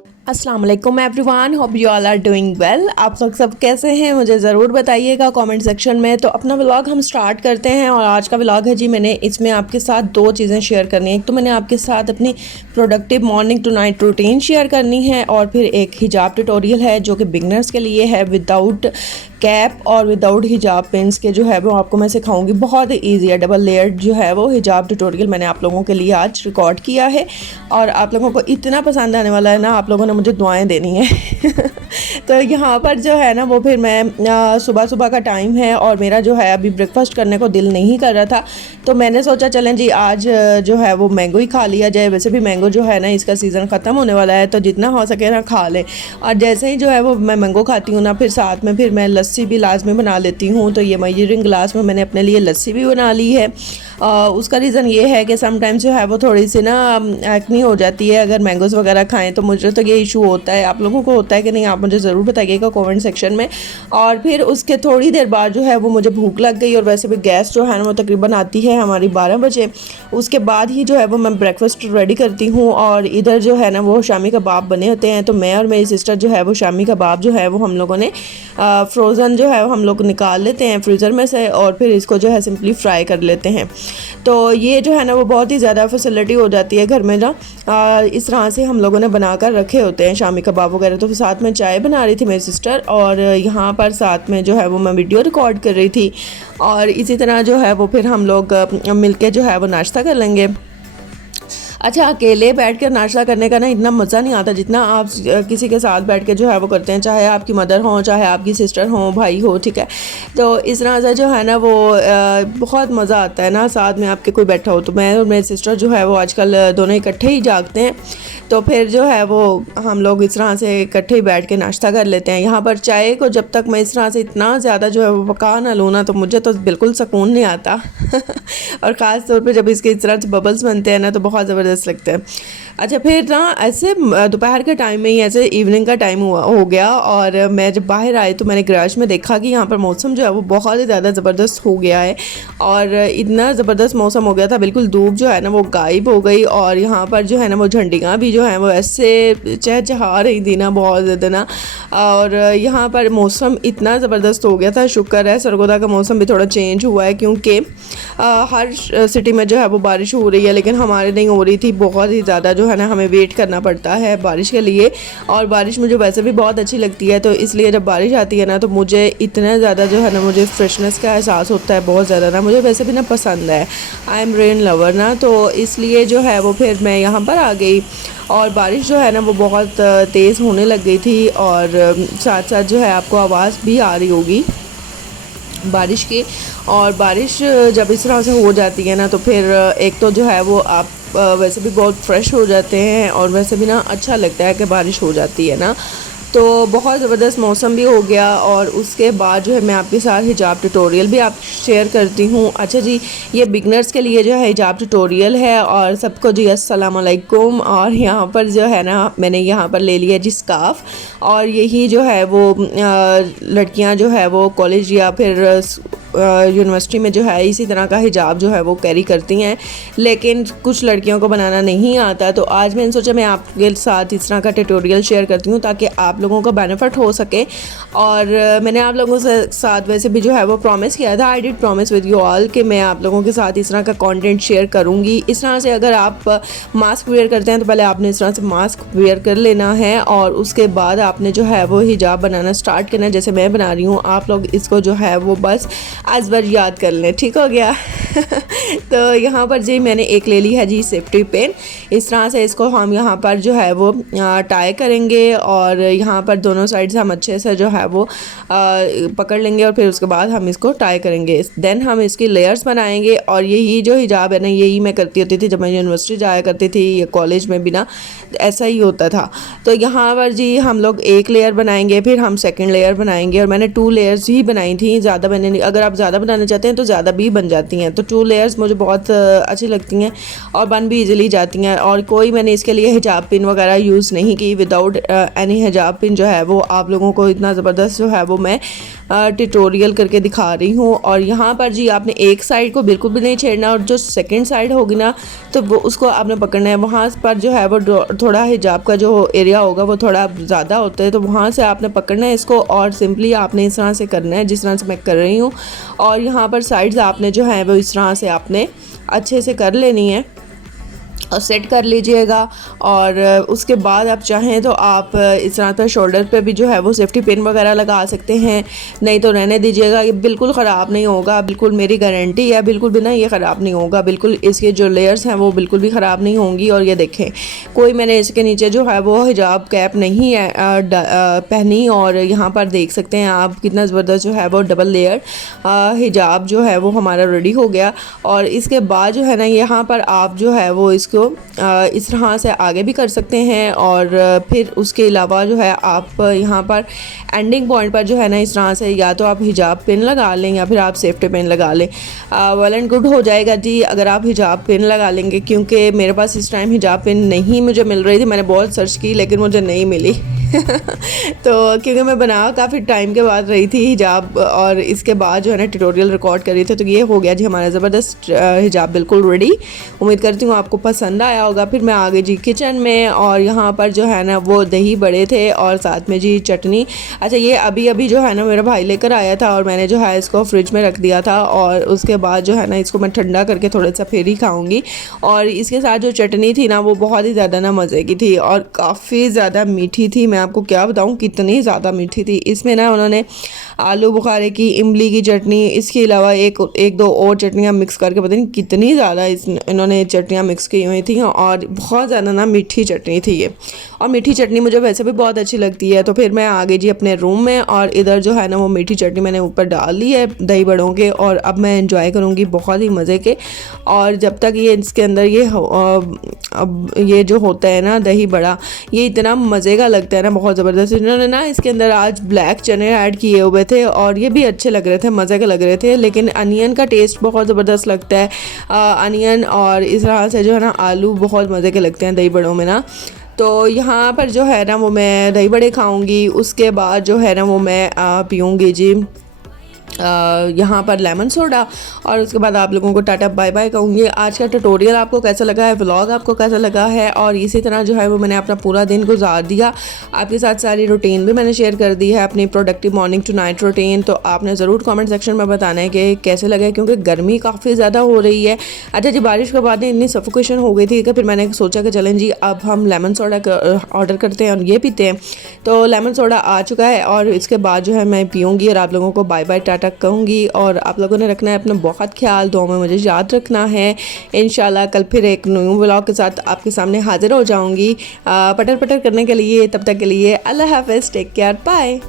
अस्सलाम वालेकुम everyone, hope you all are doing well. आप लोग सब कैसे हैं मुझे ज़रूर बताइएगा कमेंट सेक्शन में। तो अपना व्लॉग हम स्टार्ट करते हैं और आज का व्लॉग है जी, मैंने इसमें आपके साथ दो चीज़ें शेयर करनी है। एक तो मैंने आपके साथ अपनी productive morning to night routine share करनी है और फिर एक हिजाब ट्यूटोरियल है जो कि बिगनर्स के लिए है, विदाउट कैप और विदाउट हिजाब पिन्स के जो है वो आपको मैं सिखाऊंगी। बहुत ही ईजी है, डबल लेयर्ड जो है वो हिजाब ट्यूटोरियल मैंने आप लोगों के लिए आज रिकॉर्ड किया है और आप लोगों को इतना पसंद आने वाला है ना, आप लोगों ने मुझे दुआएं देनी है। तो यहाँ पर जो है ना वो फिर मैं सुबह सुबह का टाइम है और मेरा जो है अभी ब्रेकफास्ट करने को दिल नहीं कर रहा था, तो मैंने सोचा चलें जी आज जो है वो मैंगो ही खा लिया जाए। वैसे भी मैंगो जो है ना इसका सीज़न ख़त्म होने वाला है, तो जितना हो सके ना खा लें। और जैसे ही जो है वो मैं मैंगो खाती हूँ ना, फिर साथ में फिर मैं लस्सी भी लाजमी बना लेती हूँ। तो ये मेजरिंग ग्लास में मैंने अपने लिए लस्सी भी बना ली है। उसका रीज़न ये है कि समटाइम्स जो है वो थोड़ी सी ना एक्नी हो जाती है अगर मैंगोज़ वगैरह खाएं, तो मुझे तो ये इशू होता है। आप लोगों को होता है कि नहीं, आप मुझे ज़रूर बताइएगा कमेंट सेक्शन में। और फिर उसके थोड़ी देर बाद जो है वो मुझे भूख लग गई और वैसे भी गैस जो है ना वो तकरीबन आती है हमारी 12 बजे। उसके बाद ही जो है वो मैं ब्रेकफास्ट रेडी करती हूँ और इधर जो है ना वो शामी कबाब बने होते हैं। तो मैं और मेरी सिस्टर जो है वो शामी कबाब जो है वो हम लोगों ने फ्रोज़न जो है हम लोग निकाल लेते हैं फ्रीज़र में से और फिर इसको जो है सिंपली फ्राई कर लेते हैं। तो ये जो है ना वो बहुत ही ज़्यादा फैसिलिटी हो जाती है घर में ना। इस तरह से हम लोगों ने बना कर रखे होते हैं शामी कबाब वगैरह। तो साथ में चाय बना रही थी मेरी सिस्टर और यहाँ पर साथ में जो है वो मैं वीडियो रिकॉर्ड कर रही थी और इसी तरह जो है वो फिर हम लोग मिलके जो है वो नाश्ता कर लेंगे। अच्छा, अकेले बैठ कर नाश्ता करने का ना इतना मज़ा नहीं आता जितना आप किसी के साथ बैठ के जो है वो करते हैं, चाहे आपकी मदर हो, चाहे आपकी सिस्टर हो, भाई हो, ठीक है। तो इस तरह से जो है ना वो बहुत मज़ा आता है ना साथ में आपके कोई बैठा हो। तो मैं और मेरी सिस्टर जो है वो आजकल दोनों इकट्ठे ही जागते हैं, तो फिर जो है वो हम लोग इस तरह से इकट्ठे ही बैठ के नाश्ता कर लेते हैं। यहाँ पर चाय को जब तक मैं इस तरह से इतना ज़्यादा जो है वो पका ना लूँ ना, तो मुझे तो बिल्कुल सुकून नहीं आता। और ख़ास तौर पे जब इसके इस तरह से बबल्स बनते हैं ना तो बहुत ज़बरदस्त लगता है। अच्छा, फिर ना ऐसे दोपहर के टाइम में ही ऐसे इवनिंग का टाइम हो गया और मैं जब बाहर आई तो मैंने गैराज में देखा कि यहाँ पर मौसम जो है वो बहुत ही ज़्यादा ज़बरदस्त हो गया है और इतना ज़बरदस्त मौसम हो गया था, बिल्कुल धूप जो है ना वो गायब हो गई और यहाँ पर जो है ना वो झंडियाँ भी जो हैं वो ऐसे चहचहा रही थी ना बहुत ज़्यादा ना। और यहाँ पर मौसम इतना ज़बरदस्त हो गया था, शुक्र है सरगोदा का मौसम भी थोड़ा चेंज हुआ है क्योंकि हर सिटी में जो है वो बारिश हो रही है, लेकिन हमारे नहीं हो रही थी। बहुत ही ज़्यादा जो है ना हमें वेट करना पड़ता है बारिश के लिए और बारिश मुझे वैसे भी बहुत अच्छी लगती है, तो इसलिए जब बारिश आती है ना तो मुझे इतना ज़्यादा जो है ना मुझे फ्रेशनेस का एहसास होता है बहुत ज़्यादा ना। मुझे वैसे भी ना पसंद है, आई एम रेन लवर ना, तो इसलिए जो है वो फिर मैं यहाँ पर आ गई और बारिश जो है ना वो बहुत तेज़ होने लग गई थी और साथ साथ जो है आपको आवाज़ भी आ रही होगी बारिश की। और बारिश जब इस तरह से हो जाती है ना तो फिर एक तो जो है वो आप वैसे भी बहुत फ्रेश हो जाते हैं और वैसे भी ना अच्छा लगता है कि बारिश हो जाती है ना। तो बहुत ज़बरदस्त मौसम भी हो गया और उसके बाद जो है मैं आपके साथ हिजाब ट्यूटोरियल भी आप शेयर करती हूँ। अच्छा जी, ये बिगनर्स के लिए जो है हिजाब ट्यूटोरियल है और सबको जी अस्सलाम वालेकुम। और यहाँ पर जो है ना मैंने यहाँ पर ले लिया जी स्कार्फ और यही जो है वो लड़कियाँ जो है वो कॉलेज या फिर यूनिवर्सिटी में जो है इसी तरह का हिजाब जो है वो कैरी करती हैं, लेकिन कुछ लड़कियों को बनाना नहीं आता। तो आज मैंने सोचा मैं आपके साथ इस तरह का ट्यूटोरियल शेयर करती हूँ ताकि आप लोगों को बेनिफिट हो सके। और मैंने आप लोगों से साथ वैसे भी जो है वो प्रॉमिस किया था, I did promise with you all, कि मैं आप लोगों के साथ इस तरह का कंटेंट शेयर करूँगी। इस तरह से अगर आप मास्क वेयर करते हैं तो पहले आपने इस तरह से मास्क वेयर कर लेना है और उसके बाद आपने जो है वो हिजाब बनाना स्टार्ट करना है, जैसे मैं बना रही हूँ। आप लोग इसको जो है वो बस आज बार याद कर लें, ठीक हो गया। तो यहाँ पर जी मैंने एक ले ली है जी सेफ्टी पिन। इस तरह से इसको हम यहाँ पर जो है वो टाई करेंगे और यहाँ पर दोनों साइड से हम अच्छे से जो है वो पकड़ लेंगे और फिर उसके बाद हम इसको टाई करेंगे। देन हम इसकी लेयर्स बनाएंगे और यही जो हिजाब है ना यही मैं करती होती थी जब मैं यूनिवर्सिटी जाया करती थी या कॉलेज में भी ना ऐसा ही होता था। तो यहाँ पर जी हम लोग एक लेयर बनाएंगे, फिर हम सेकेंड लेयर बनाएंगे और मैंने 2 लेयर्स ही बनाई थी, ज़्यादा मैंने नहीं। अगर आप ज़्यादा बनाना चाहते हैं तो ज़्यादा भी बन जाती हैं। तो 2 लेयर्स मुझे बहुत अच्छी लगती हैं और बन भी इजीली जाती हैं और कोई मैंने इसके लिए हिजाब पिन वगैरह यूज़ नहीं की। विदाउट एनी हिजाब पिन जो है वो आप लोगों को इतना ज़बरदस्त जो है वो मैं ट्यूटोरियल करके दिखा रही हूँ। और यहाँ पर जी आपने एक साइड को बिल्कुल भी नहीं छेड़ना, और जो सेकंड साइड होगी ना तो वो उसको आपने पकड़ना है। वहाँ पर जो है वो थोड़ा हिजाब का जो एरिया होगा वो थोड़ा ज़्यादा होता है, तो वहाँ से आपने पकड़ना है इसको, और सिंपली आपने इस तरह से करना है जिस तरह से मैं कर रही हूँ। और यहाँ पर साइड्स आपने जो है वो इस तरह से आपने अच्छे से कर लेनी है और सेट कर लीजिएगा। और उसके बाद आप चाहें तो आप इस तरह पर शोल्डर पे भी जो है वो सेफ्टी पिन वगैरह लगा सकते हैं, नहीं तो रहने दीजिएगा। ये बिल्कुल ख़राब नहीं होगा, बिल्कुल मेरी गारंटी है, बिल्कुल भी ना ये ख़राब नहीं होगा, बिल्कुल इसके जो लेयर्स हैं वो बिल्कुल भी ख़राब नहीं होंगी। और ये देखें कोई मैंने इसके नीचे जो है वो हिजाब कैप नहीं है पहनी, और यहाँ पर देख सकते हैं आप कितना ज़बरदस्त जो है वो डबल लेयर हिजाब जो है वो हमारा रेडी हो गया। और इसके बाद जो है ना यहाँ पर आप जो है वो इसको इस तरह से आगे भी कर सकते हैं। और फिर उसके अलावा जो है आप यहाँ पर एंडिंग पॉइंट पर जो है ना इस तरह से या तो आप हिजाब पिन लगा लें या फिर आप सेफ्टी पिन लगा लें। वेल एंड गुड हो जाएगा जी अगर आप हिजाब पिन लगा लेंगे, क्योंकि मेरे पास इस टाइम हिजाब पिन नहीं मुझे मिल रही थी। मैंने बहुत सर्च की लेकिन मुझे नहीं मिली तो क्योंकि मैं बना काफ़ी टाइम के बाद रही थी हिजाब, और इसके बाद जो है ना ट्यूटोरियल रिकॉर्ड कर रही थी। तो ये हो गया जी हमारा ज़बरदस्त हिजाब बिल्कुल रेडी। उम्मीद करती हूँ आपको पसंद आया होगा। फिर मैं आ गई जी किचन में, और यहाँ पर जो है ना वो दही बड़े थे और साथ में जी चटनी। अच्छा ये अभी अभी जो है ना मेरा भाई लेकर आया था और मैंने जो है इसको फ्रिज में रख दिया था, और उसके बाद जो है ना इसको मैं ठंडा करके थोड़ा सा फिर ही खाऊंगी। और इसके साथ जो चटनी थी ना वो बहुत ही ज़्यादा ना मज़े की थी और काफ़ी ज़्यादा मीठी थी। मैं आपको क्या बताऊं कितनी ज़्यादा मीठी थी। इसमें ना उन्होंने आलू बुखारे की, इमली की चटनी, इसके अलावा एक दो और चटनियाँ मिक्स करके पता नहीं कितनी ज़्यादा इन्होंने चटनियाँ मिक्स की हुई थी, और बहुत ज़्यादा ना मीठी चटनी थी ये। और मीठी चटनी मुझे वैसे भी बहुत अच्छी लगती है। तो फिर मैं आ गई जी अपने रूम में, और इधर जो है ना वो मीठी चटनी मैंने ऊपर डाल ली है दही बड़ों के, और अब मैं इंजॉय करूँगी बहुत ही मज़े के। और जब तक ये इसके अंदर अब ये जो होता है ना दही बड़ा, ये इतना मज़े का लगता है ना, बहुत ज़बरदस्त। इन्होंने ना इसके अंदर आज ब्लैक चने ऐड किए हुए थे और ये भी अच्छे लग रहे थे, मज़े के लग रहे थे। लेकिन अनियन का टेस्ट बहुत ज़बरदस्त लगता है, अनियन और इस तरह से जो है ना आलू बहुत मज़े के लगते हैं दही बड़ों में ना। तो यहाँ पर जो है ना वो मैं दही बड़े खाऊंगी, उसके बाद जो है ना वो मैं पीऊँगी जी यहाँ पर लेमन सोडा, और उसके बाद आप लोगों को टाटा बाय बाय कहूँगी। आज का ट्यूटोरियल आपको कैसा लगा है, व्लॉग आपको कैसा लगा है, और इसी तरह जो है वो मैंने अपना पूरा दिन गुजार दिया आपके साथ। सारी रूटीन भी मैंने शेयर कर दी है, अपनी productive morning to night routine. तो आपने ज़रूर कमेंट सेक्शन में बताना है कि कैसे लगे, क्योंकि गर्मी काफ़ी ज़्यादा हो रही है। अच्छा जी बारिश के बाद इतनी सफोकेशन हो गई थी कि फिर मैंने सोचा कि चलें जी अब हम लेमन सोडा ऑर्डर करते हैं और ये पीते हैं। तो लेमन सोडा आ चुका है और इसके बाद जो है मैं पीऊँगी और आप लोगों को बाय बाय टाटा कहूँगी। और आप लोगों ने रखना है अपना बहुत ख्याल, दुआ में मुझे याद रखना है। इंशाल्लाह कल फिर एक न्यू व्लॉग के साथ आपके सामने हाजिर हो जाऊँगी पटर पटर करने के लिए। तब तक के लिए अल्लाह हाफ़िज़, टेक केयर, बाय।